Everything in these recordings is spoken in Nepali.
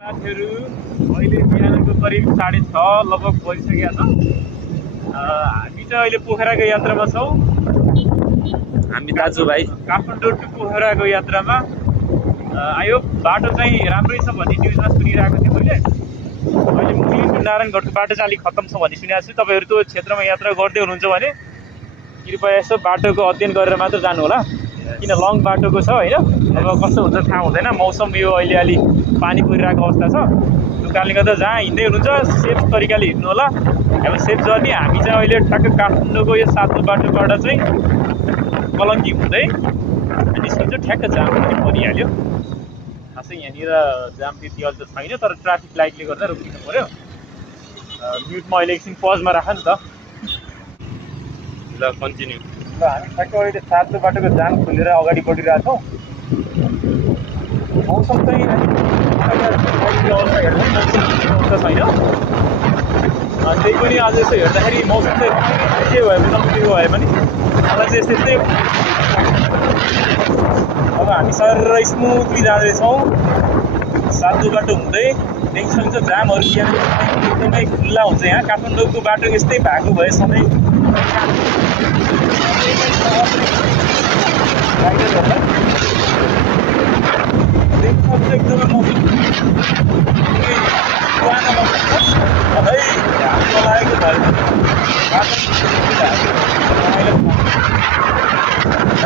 साथीहरु अहिले बिहानको करिब 6:30 लगभग बजिसकेका छ। हामी चाहिँ अहिले पोखराको यात्रामा छौं। हामी दाजुभाइ काठमाडौँ टु पोखराको यात्रामा। आयो बाटो चाहिँ राम्रै छ भन्ने न्युजमा सुनिरहेको थिएँ मैले। अहिले मुगलिन टु नारायणगढको बाटो चाहिँ अलिक खत्तम छ भन्ने सुनेको छु। तपाईहरु त्यो क्षेत्रमा यात्रा गर्दै हुनुहुन्छ भने कृपया यसो बाटोको अध्ययन गरेर मात्र जानु होला, किन लङ बाटोको छ हैन। अब कस्तो हुन्छ थाहा हुँदैन, मौसम यो अहिले अलि पानी परिरहेको अवस्था छ। त्यो कारणले गर्दा जहाँ हिँड्दै हुनुहुन्छ सेफ तरिकाले हिँड्नु होला। अब सेफ जर्नी। हामी चाहिँ अहिले ठ्याक्क काठमाडौँको यो सातो बाटोबाट चाहिँ कलङ्की हुँदै निस्किन्छ। ठ्याक्क जाम पनि परिहाल्यो। खासै यहाँनिर जाम त्यति अहिले त छैन, तर ट्राफिक लाइटले गर्दा रोकिनु पर्यो। म्युटमा अहिले एकछिन पजमा राख नि त। ल कन्टिन्यू। ल हामी ठ्याक्क अहिले सातो बाटोको जाम खोलेर अगाडि बढिरहेछौँ। मौसम चाहिँ अवस्था हेर्दा मौसम छैन। त्यही पनि आज यसो हेर्दाखेरि मौसम चाहिँ के भए पनि नम्बरी भए पनि मलाई चाहिँ यस्तै अब हामी सर स्मुथली जाँदैछौँ सातो बाटो हुँदै। देखि सक्छ जामहरू यहाँ एकदमै खुल्ला हुन्छ। यहाँ काठमाडौँको बाटो यस्तै भएको भए सधैँ एकदमै मौसम लागेको भयो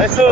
यसो